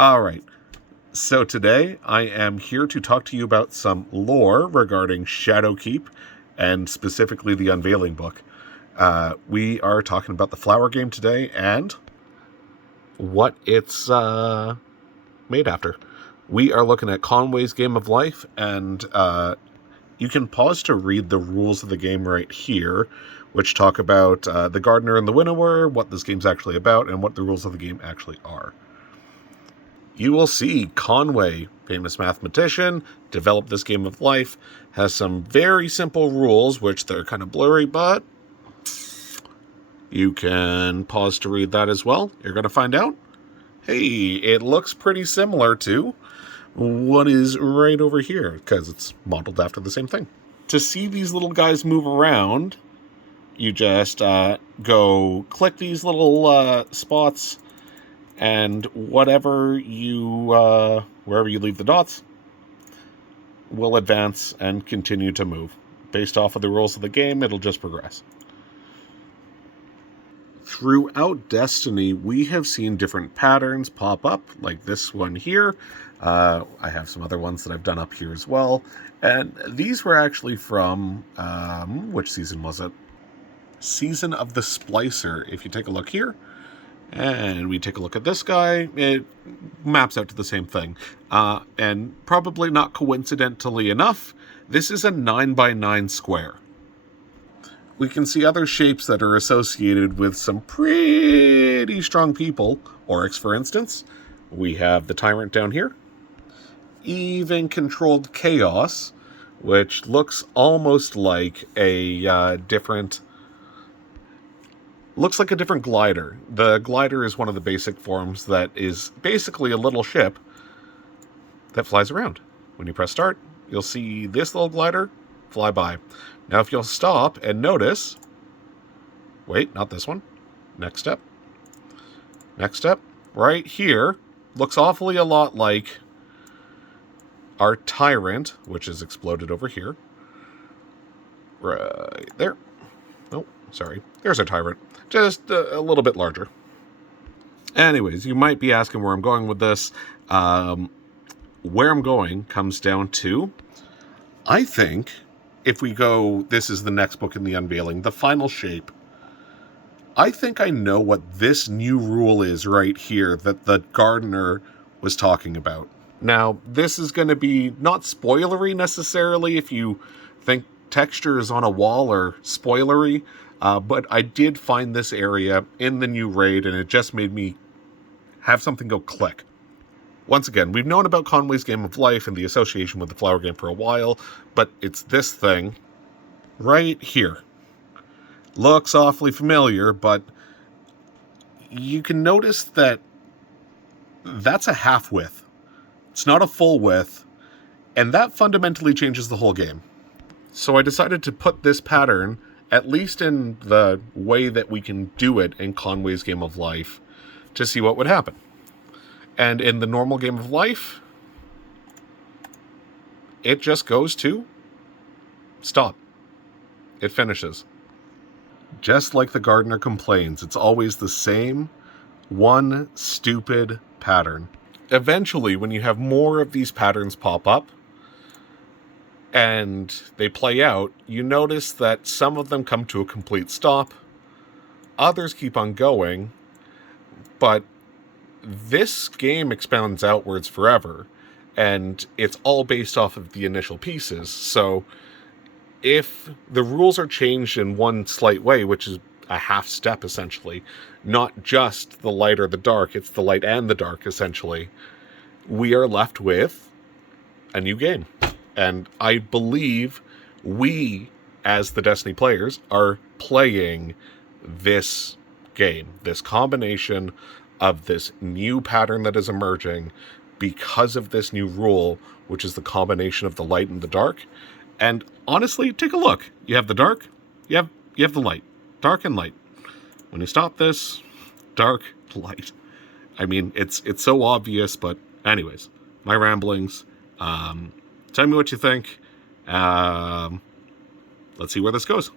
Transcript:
All right. So today I am here to talk to you about some lore regarding Shadowkeep and specifically the Unveiling book. We are talking about the Flower game today and what it's made after. We are looking at Conway's Game of Life, and you can pause to read the rules of the game right here, which talk about the gardener and the winnower, what this game's actually about, and what the rules of the game actually are. You will see Conway, famous mathematician, developed this Game of Life, has some very simple rules, which they're kind of blurry, but you can pause to read that as well. You're going to find out, hey, it looks pretty similar to what is right over here, because it's modeled after the same thing. To see these little guys move around, you just go click these little spots, and wherever you leave the dots will advance and continue to move. Based off of the rules of the game, it'll just progress. Throughout Destiny, we have seen different patterns pop up, like this one here. I have some other ones that I've done up here as well. And these were actually from, which season was it? Season of the Splicer. If you take a look here, and we take a look at this guy, it maps out to the same thing. And probably not coincidentally enough, this is a 9x9 square. We can see other shapes that are associated with some pretty strong people. Oryx, for instance. We have the Tyrant down here. Even controlled Chaos, which looks almost like a different glider. The glider is one of the basic forms that is basically a little ship that flies around. When you press start, you'll see this little glider fly by. Now, if you'll stop and notice, wait, not this one. Next step, right here, looks awfully a lot like our Tyrant, which is exploded over here. Right there. Oh, sorry. There's our Tyrant. Just a little bit larger. Anyways, you might be asking where I'm going with this. Where I'm going comes down to, I think, if we go, this is the next book in the Unveiling, the final shape. I think I know what this new rule is right here that the gardener was talking about. Now, this is going to be not spoilery necessarily if you think textures on a wall are spoilery, but I did find this area in the new raid, and it just made me have something go click. Once again, we've known about Conway's Game of Life and the association with the Flower game for a while, but it's this thing right here. Looks awfully familiar, but you can notice that that's a half width. It's not a full width, and that fundamentally changes the whole game. So I decided to put this pattern, at least in the way that we can do it in Conway's Game of Life, to see what would happen. And in the normal Game of Life, it just goes to stop. It finishes. Just like the gardener complains, it's always the same one stupid pattern. Eventually, when you have more of these patterns pop up and they play out, you notice that some of them come to a complete stop. Others keep on going, but this game expounds outwards forever, and it's all based off of the initial pieces. So if the rules are changed in one slight way, which is a half step essentially, not just the light or the dark, it's the light and the dark essentially, we are left with a new game. And I believe we, as the Destiny players, are playing this game, this combination of this new pattern that is emerging because of this new rule, which is the combination of the light and the dark. And honestly, take a look. You have the dark, you have the light. Dark and light. When you stop this, dark, light. I mean, it's so obvious, but anyways, my ramblings. Tell me what you think. Let's see where this goes.